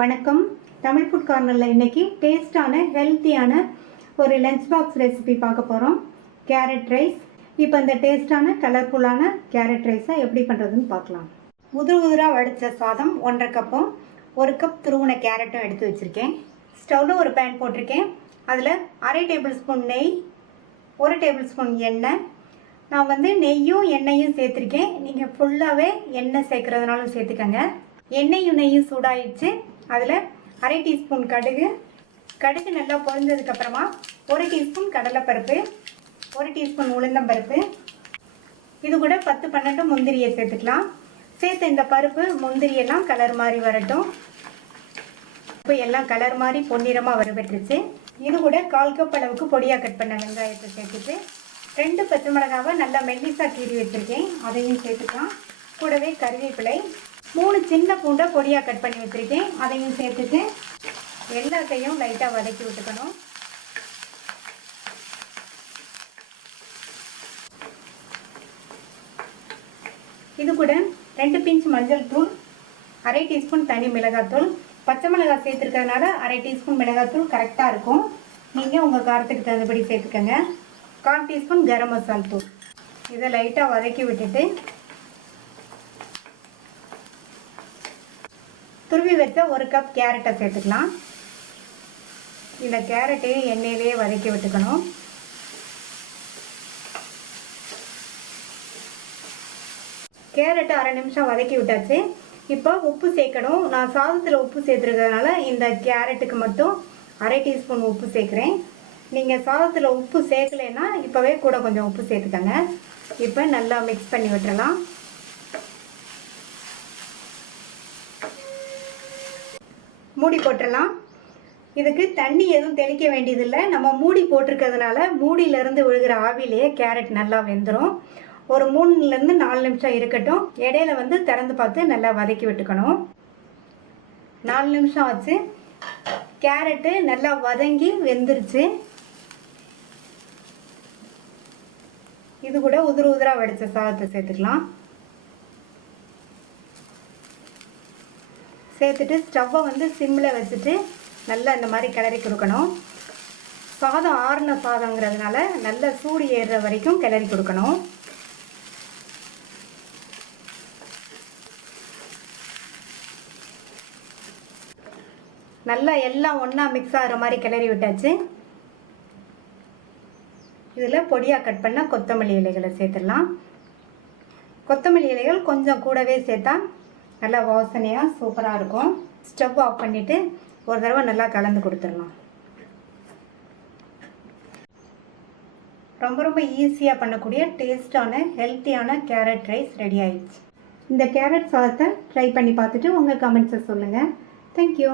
வணக்கம். தமிழ் ஃபுட் கார்னரில் இன்றைக்கி டேஸ்டான ஹெல்த்தியான ஒரு லஞ்ச் பாக்ஸ் ரெசிபி பார்க்க போகிறோம். Carrot rice. இப்போ இந்த டேஸ்டான கலர்ஃபுல்லான கேரட் ரைஸை எப்படி பண்ணுறதுன்னு பார்க்கலாம். உதிராக வடித்த சாதம் 1.5 கப்பும் 1 கப் துருவின கேரட்டும் எடுத்து வச்சுருக்கேன். ஸ்டவ்வில் ஒரு பேன் போட்டிருக்கேன். அதில் 1/2 டேபிள் ஸ்பூன் நெய், 1 டேபிள் ஸ்பூன் எண்ணெய். நான் நெய்யும் எண்ணெயும் சேர்த்துருக்கேன். நீங்கள் ஃபுல்லாகவே எண்ணெய் சேர்க்குறதுனாலும் சேர்த்துக்கங்க. எண்ணெயும் நெய்யும் சூடாயிடுச்சு. அதில் 1/2 டீஸ்பூன் கடுகு நல்லா பொரிஞ்சதுக்கப்புறமா 1 டீஸ்பூன் கடலைப்பருப்பு, 1 டீஸ்பூன் உளுந்தம்பருப்பு, இது கூட 10-12 முந்திரியை சேர்த்துக்கலாம். சேர்த்து இந்த பருப்பு முந்திரியெல்லாம் கலர் மாதிரி வரட்டும். இப்போ எல்லாம் கலர் மாதிரி பொன்னிறமாக வரப்பட்டுருச்சு. இது கூட 1/4 கப் அளவுக்கு பொடியாக கட் பண்ண வெங்காயத்தை சேர்த்துட்டு 2 பச்சை மிளகாவை நல்லா மெல்லிசாக கீறி வச்சுருக்கேன், அதையும் சேர்த்துக்கலாம். கூடவே கருவேப்பிலை, 3 சின்ன பூண்டை பொடியாக கட் பண்ணி வச்சுருக்கேன், அதையும் சேர்த்துட்டு எல்லாத்தையும் லைட்டாக வதக்கி விட்டுக்கணும். இது கூட 2 பிஞ்ச் மஞ்சள் தூள், 1/2 டீஸ்பூன் தனி மிளகாத்தூள். பச்சை மிளகாய் சேர்த்துருக்கிறதுனால 1/2 டீஸ்பூன் மிளகாத்தூள் கரெக்டாக இருக்கும். நீங்கள் உங்கள் காரத்துக்கு தகுந்தபடி சேர்த்துக்கங்க. 1/4 டீஸ்பூன் கரம் மசால் தூள். இதை லைட்டாக வதக்கி விட்டுட்டு துருவி வச்ச 1 கப் கேரட்டை சேர்த்துக்கலாம். இந்த கேரட்டையும் எண்ணெயிலேயே வதக்கி விட்டுக்கணும். கேரட்டை 1/2 நிமிஷம் வதக்கி விட்டாச்சு. இப்போ உப்பு சேர்க்கணும். நான் சாதத்தில் உப்பு சேர்த்துருக்கிறதுனால இந்த கேரட்டுக்கு மட்டும் 1/2 டீஸ்பூன் உப்பு சேர்க்குறேன். நீங்கள் சாதத்தில் உப்பு சேர்க்கலைன்னா இப்போவே கூட கொஞ்சம் உப்பு சேர்த்துக்கங்க. இப்போ நல்லா மிக்ஸ் பண்ணி விட்டுறலாம். மூடி போட்டுடலாம். இதுக்கு தண்ணி எதுவும் தெளிக்க வேண்டியதில்லை. நம்ம மூடி போட்டிருக்கிறதுனால மூடியிலேருந்து விழுகிற ஆவிலேயே கேரட் நல்லா வெந்துடும். ஒரு 3-4 நிமிஷம் இருக்கட்டும். இடையில திறந்து பார்த்து நல்லா வதக்கி விட்டுக்கணும். 4 நிமிஷம் ஆச்சு. கேரட்டு நல்லா வதங்கி வெந்துருச்சு. இது கூட உதிராக வடித்த சாதத்தை சேர்த்துக்கலாம். சேர்த்துட்டு ஸ்டவ்வை சிம்மில் வச்சுட்டு நல்லா இந்த மாதிரி கிளறி கொடுக்கணும். சாதம் ஆறுன சாதங்கிறதுனால நல்லா சூடு ஏறுற வரைக்கும் கிளறி கொடுக்கணும். நல்லா எல்லாம் ஒன்றா மிக்ஸ் ஆகிற மாதிரி கிளறி விட்டாச்சு. இதில் பொடியாக கட் பண்ண கொத்தமல்லி இலைகளை சேர்த்துடலாம். கொத்தமல்லி இலைகள் கொஞ்சம் கூடவே சேர்த்தா நல்லா வாசனையாக சூப்பராக இருக்கும். ஸ்டவ் ஆஃப் பண்ணிவிட்டு ஒரு தடவை நல்லா கலந்து கொடுத்துடலாம். ரொம்ப ஈஸியாக பண்ணக்கூடிய டேஸ்டான ஹெல்த்தியான கேரட் ரைஸ் ரெடி ஆயிடுச்சு. இந்த கேரட் சாதத்தை ட்ரை பண்ணி பார்த்துட்டு உங்கள் கமெண்ட்ஸை சொல்லுங்கள். தேங்க்யூ.